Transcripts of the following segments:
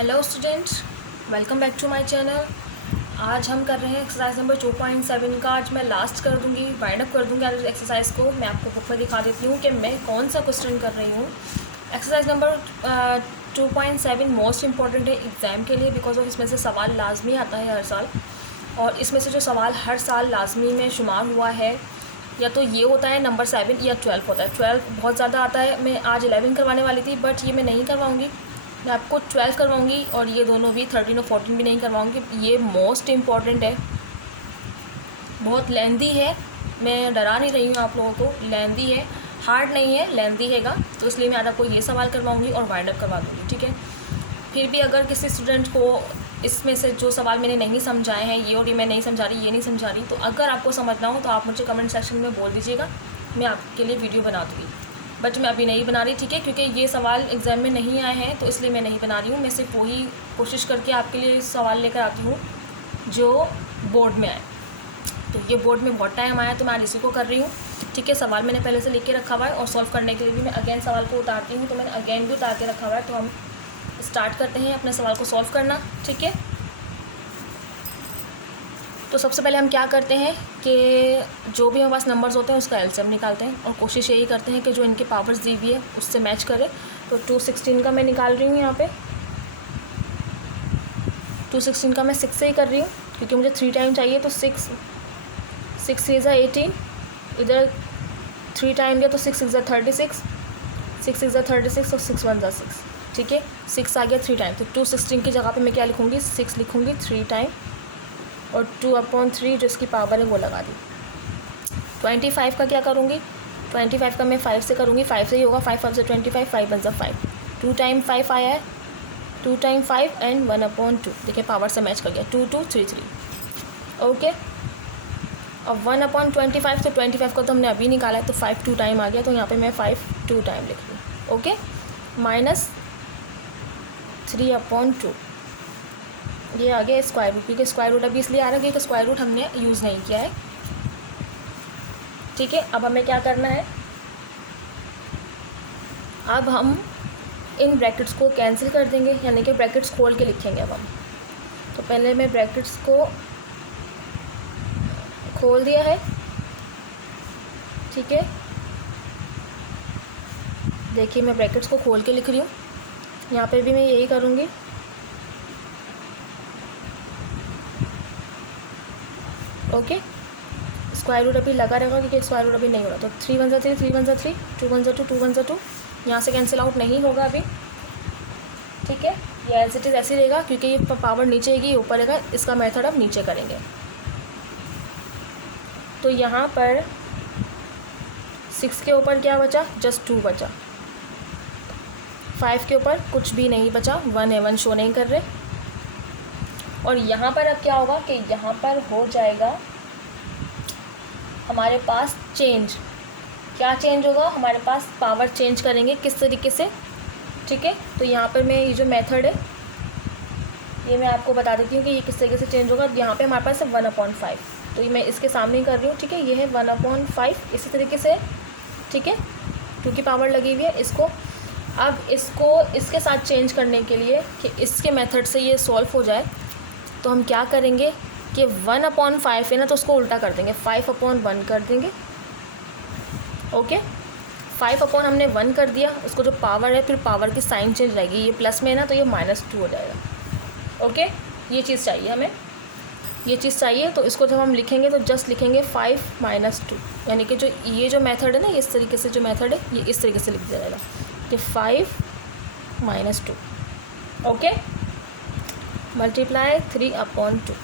Hello students, welcome back to my channel. आज हम कर रहे हैं एक्सरसाइज नंबर 2.7 का। आज मैं लास्ट कर दूंगी, वाइंड अप कर दूंगी आज एक्सरसाइज को। मैं आपको बुक में दिखा देती हूँ कि मैं कौन सा क्वेश्चन कर रही हूँ। एक्सरसाइज नंबर 2.7 मोस्ट इंपॉर्टेंट है एग्ज़ाम के लिए, बिकॉज ऑफ इसमें से सवाल लाजमी आता है हर साल। और इसमें से जो सवाल हर साल लाजमी में शुमार हुआ है, या तो ये होता है नंबर 7 या 12 होता है। 12 बहुत ज़्यादा आता है। मैं आज 11 करवाने वाली थी, बट ये मैं नहीं करवाऊँगी। मैं आपको 12 करवाऊँगी, और ये दोनों भी 13 और 14 भी नहीं करवाऊँगी। ये मोस्ट इम्पॉर्टेंट है, बहुत लेंदी है। मैं डरा नहीं रही हूँ आप लोगों को, लेंदी है, हार्ड नहीं है, लेंदी हैगा। तो इसलिए मैं आज आपको ये सवाल करवाऊँगी और वाइंड अप करवा दूँगी, ठीक है। फिर भी अगर किसी स्टूडेंट को इसमें से जो सवाल मैंने नहीं समझाए हैं, ये और ये मैं नहीं समझा रही, ये नहीं समझा रही, तो अगर आपको समझना हो तो आप मुझे कमेंट सेक्शन में बोल दीजिएगा, मैं आपके लिए वीडियो बना दूँगी। बट मैं अभी नहीं बना रही, ठीक है, क्योंकि ये सवाल एग्ज़ाम में नहीं आए हैं, तो इसलिए मैं नहीं बना रही हूँ। मैं सिर्फ वही कोशिश करके आपके लिए सवाल लेकर आती हूँ जो बोर्ड में आए। तो ये बोर्ड में बहुत टाइम आया, तो मैं आज इसी को कर रही हूँ, ठीक है। सवाल मैंने पहले से लिख के रखा हुआ है, और सॉल्व करने के लिए भी मैं अगेन सवाल को उतारती हूँ, तो मैंने अगेन भी उतार के रखा हुआ है। तो हम स्टार्ट करते हैं अपने सवाल को सॉल्व करना, ठीक है। तो सबसे पहले हम क्या करते हैं कि जो भी हमारे पास नंबर्स होते हैं उसका एलसीएम निकालते हैं, और कोशिश यही करते हैं कि जो इनके पावर्स दी हुई है उससे मैच करे। तो 216 का मैं निकाल रही हूँ यहाँ पे। 216 का मैं 6 से ही कर रही हूँ, क्योंकि मुझे 3 टाइम चाहिए। तो 6 6 × 18, इधर 3 टाइम दिया तो 6 × 36, 6 × 36 और 6 × 1 6, ठीक है। 6 आ गया 3 टाइम, तो 216 की जगह पे मैं क्या लिखूँगी, 6 लिखूँगी 3 टाइम, और 2/3 जो इसकी पावर है वो लगा दी। 25 का क्या करूँगी, 25 का मैं 5 से करूँगी, 5 से ही होगा, 5 5 से 25, 5 1 5, 2 टाइम 5 आया है, 2 टाइम 5 एंड 1/2, देखिए पावर से मैच कर गया, 2 2 3 3, ओके। अब 1/25, तो 25 का तो हमने अभी निकाला है, तो 5 2 टाइम आ गया, तो यहाँ पे मैं 5 2 टाइम लिख रही, ओके। माइनस 3/2, ये आ गया स्क्वायर रूट, क्योंकि स्क्वायर रूट अभी इसलिए आ रहा है क्योंकि स्क्वायर रूट हमने यूज़ नहीं किया है, ठीक है। अब हमें क्या करना है, अब हम इन ब्रैकेट्स को कैंसिल कर देंगे, यानी कि ब्रैकेट्स खोल के लिखेंगे अब हम। तो पहले मैं ब्रैकेट्स को खोल दिया है, ठीक है। देखिए मैं ब्रैकेट्स को खोल के लिख रही हूँ, यहाँ पे भी मैं यही करूँगी, ओके। स्क्वायर रूट अभी लगा रहेगा क्योंकि स्क्वायर रूट अभी नहीं हो रहा। तो 3 1 3, 3 1 3, 2 1 2, 2 1 2, यहाँ से कैंसिल आउट नहीं होगा अभी, ठीक है। ये एज इट इज़ ऐसे रहेगा, क्योंकि ये पावर नीचे आएगी, ऊपर रहेगा। इसका मेथड अब नीचे करेंगे। तो यहाँ पर 6 के ऊपर क्या बचा, जस्ट 2 बचा। 5 के ऊपर कुछ भी नहीं बचा, 1 है, 1 शो नहीं कर रहे। और यहाँ पर अब क्या होगा कि यहाँ पर हो जाएगा हमारे पास चेंज। क्या चेंज होगा, हमारे पास पावर चेंज करेंगे, किस तरीके से, ठीक है। तो यहाँ पर मैं ये जो मेथड है ये मैं आपको बता देती हूँ कि ये किस तरीके से चेंज होगा। यहाँ पे हमारे पास है 1/5, तो ये मैं इसके सामने ही कर रही हूँ, ठीक है। ये है 1/5, इसी तरीके से, ठीक है, क्योंकि पावर लगी हुई है इसको। अब इसको इसके साथ चेंज करने के लिए कि इसके मेथड से ये सॉल्व हो जाए, तो हम क्या करेंगे कि 1/5 है ना, तो उसको उल्टा कर देंगे, 5/1 कर देंगे, ओके। 5 हमने 1 कर दिया, उसको जो पावर है, फिर पावर की साइन चेंज रहेगी, ये प्लस में है ना, तो ये -2 हो जाएगा, ओके। ये चीज़ चाहिए हमें, ये चीज़ चाहिए। तो इसको जब हम लिखेंगे तो जस्ट लिखेंगे 5 - 2, यानी कि जो ये जो मेथड है ना, इस तरीके से जो मेथड है ये इस तरीके से लिख दिया जाएगा कि 5 - 2, ओके, मल्टीप्लाई 3/2।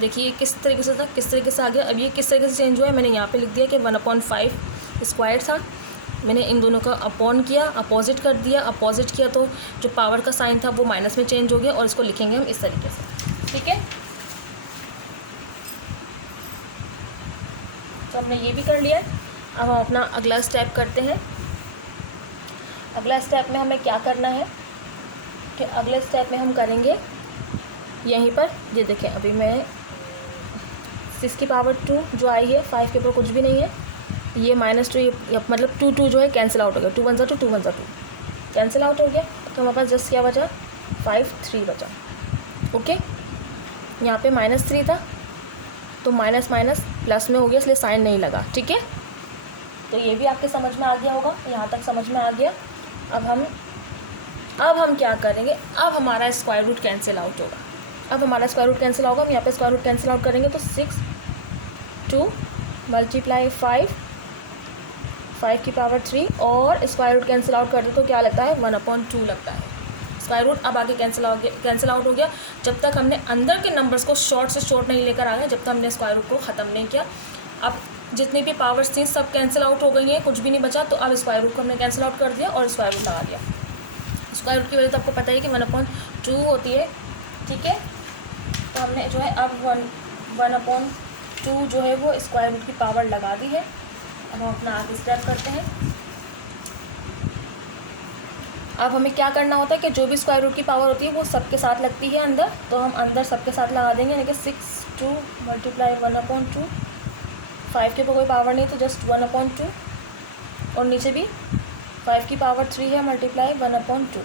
देखिए किस तरीके से था, किस तरीके से आ गया। अब ये किस तरीके से चेंज हुआ है, मैंने यहाँ पे लिख दिया कि 1/5 स्क्वायर था, मैंने इन दोनों का अपॉन किया, अपोजिट कर दिया, अपोजिट किया तो जो पावर का साइन था वो माइनस में चेंज हो गया, और इसको लिखेंगे हम इस तरीके से, ठीक है। तो हमने ये भी कर लिया है। अब हम अपना अगला स्टेप करते हैं। अगला स्टेप में हमें क्या करना है कि अगले स्टेप में हम करेंगे यहीं पर, ये देखें अभी मैं 6 की पावर 2 जो आई है, 5 के ऊपर कुछ भी नहीं है, ये -2, ये मतलब 2 2 जो है कैंसिल आउट हो गया, 2 1 2, 2 1 2 कैंसिल आउट हो गया। तो हमारे पास जस्ट क्या बचा, 5 3 बचा। ओके, यहाँ पे -3 था तो माइनस माइनस प्लस में हो गया, इसलिए साइन नहीं लगा। ठीक है, तो ये भी आपके समझ में आ गया होगा, यहाँ तक समझ में आ गया। अब हम क्या करेंगे, अब हमारा स्क्वायर रूट कैंसिल आउट होगा। अब हमारा स्क्वायर रूट कैंसिल होगा, हम यहाँ पे स्क्वायर रूट कैंसिल आउट करेंगे तो 6 2 मल्टीप्लाई 5 की पावर 3 और स्क्वायर रूट कैंसिल आउट करते तो क्या लगता है 1/2 लगता है। स्क्वायर रूट अब आगे कैंसिल आउट हो गया। जब तक हमने अंदर के नंबर्स को शॉर्ट से शॉर्ट नहीं लेकर आ गए, जब तक हमने स्क्वायर रूट को ख़त्म नहीं किया। अब जितनी भी पावर्स थी सब कैंसिल आउट हो गई हैं, कुछ भी नहीं बचा, तो अब स्क्वायर रूट को हमने कैंसिल आउट कर दिया और स्क्वायर रूट लगा दिया। स्क्वायर रूट की वजह तो आपको पता ही है कि 1/2 होती है। ठीक है, तो हमने जो है अब 1/2 जो है वो स्क्वायर रूट की पावर लगा दी है। अब हम अपना आगे स्टेप करते हैं। अब हमें क्या करना होता है कि जो भी स्क्वायर रूट की पावर होती है वो सबके साथ लगती है अंदर, तो हम अंदर सबके साथ लगा देंगे, यानी कि 6 2 मल्टीप्लाई 1/2। 5 के ऊपर कोई पावर नहीं तो जस्ट 1/2, और नीचे भी 5 की पावर 3 है मल्टीप्लाई 1/2।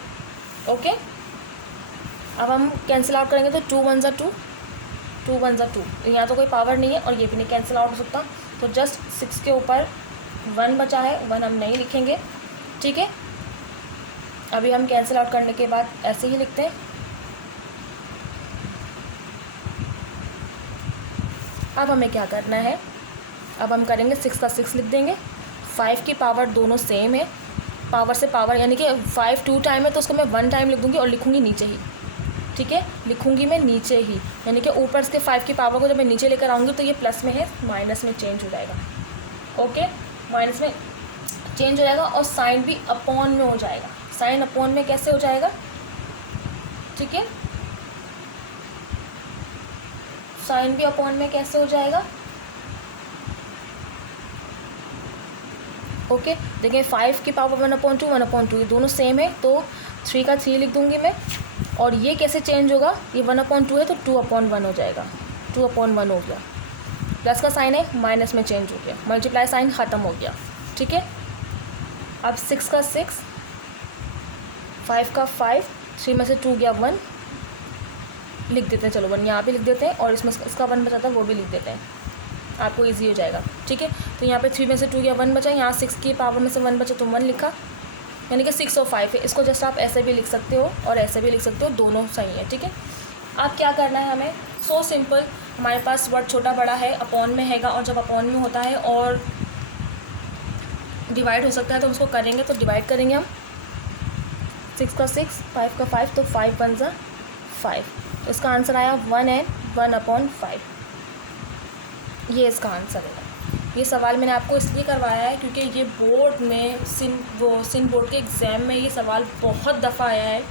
ओके, अब हम कैंसिल आउट करेंगे तो 2 1 2 2 1 2, यहाँ तो कोई पावर नहीं है और ये भी नहीं कैंसिल आउट हो सकता, तो जस्ट 6 के ऊपर 1 बचा है, 1 हम नहीं लिखेंगे। ठीक है, अभी हम कैंसिल आउट करने के बाद ऐसे ही लिखते हैं। अब हमें क्या करना है, अब हम करेंगे 6 का 6 लिख देंगे। 5 की पावर दोनों सेम है, पावर से पावर, यानी कि 5 2 टाइम है तो उसको मैं 1 टाइम लिख दूँगी और लिखूँगी नीचे ही। ठीक है, लिखूँगी मैं नीचे ही, यानी कि ऊपर से 5 की पावर को जब मैं नीचे लेकर आऊँगी तो ये प्लस में है, माइनस में चेंज हो जाएगा। ओके, माइनस में चेंज हो जाएगा और साइन भी अपॉन में हो जाएगा। साइन अपॉन में कैसे हो जाएगा, ठीक है, साइन भी अपॉन में कैसे हो जाएगा। ओके, देखिए 5 की पावर 1/2 1/2 ये दोनों सेम है, तो 3 का 3 लिख दूंगी मैं। और ये कैसे चेंज होगा, ये 1/2 है तो 2/1 हो जाएगा, 2/1 हो गया। प्लस का साइन है, माइनस में चेंज हो गया, मल्टीप्लाई साइन ख़त्म हो गया। ठीक है, अब 6 का 6, 5 का 5, 3 में से 2 गया 1, लिख देते हैं, चलो 1 यहाँ पे लिख देते हैं और इसमें इसका 1 बचा था वो भी लिख देते हैं, आपको इजी हो जाएगा। ठीक है, तो यहाँ पे 3 में से 2 गया 1 बचा, यहाँ 6 की पावर में से 1 बचा तो 1 लिखा, यानी कि 6 और 5 है। इसको जस्ट आप ऐसे भी लिख सकते हो और ऐसे भी लिख सकते हो, दोनों सही है। ठीक है, आप क्या करना है हमें, सो सिंपल, हमारे पास वर्ड छोटा बड़ा है, अपॉन में हैगा, और जब अपॉन में होता है और डिवाइड हो सकता है तो उसको करेंगे, तो डिवाइड करेंगे हम। 6 का 6, 5 का 5, तो 5 1 ज़ा 5, तो इसका आंसर आया 1 and 1/5। ये इसका आंसर है। ये सवाल मैंने आपको इसलिए करवाया है क्योंकि ये बोर्ड में सिन बोर्ड के एग्ज़ाम में ये सवाल बहुत दफ़ा आया है।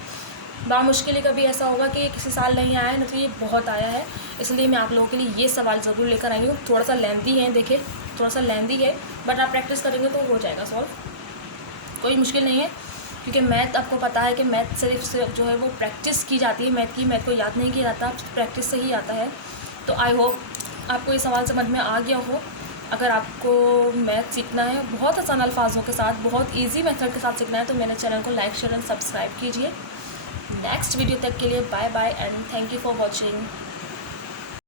बामुश्किल कभी ऐसा होगा कि किसी साल नहीं आया है, नहीं तो ये बहुत आया है, इसलिए मैं आप लोगों के लिए ये सवाल ज़रूर लेकर आई हूँ। थोड़ा सा लेंथी है, देखिए थोड़ा सा लेंथी है, बट आप प्रैक्टिस करेंगे तो हो जाएगा सॉल्व, कोई मुश्किल नहीं है। क्योंकि मैथ आपको पता है कि मैथ सिर्फ जो है वो प्रैक्टिस की जाती है, मैथ को याद नहीं किया जाता, प्रैक्टिस से ही आता है। तो आई होप आपको ये सवाल समझ में आ गया हो। अगर आपको मैथ सीखना है बहुत आसान अल्फाजों के साथ, बहुत इजी मेथड के साथ सीखना है, तो मेरे चैनल को लाइक शेयर एंड सब्सक्राइब कीजिए। नेक्स्ट वीडियो तक के लिए bye bye and thank you for watching.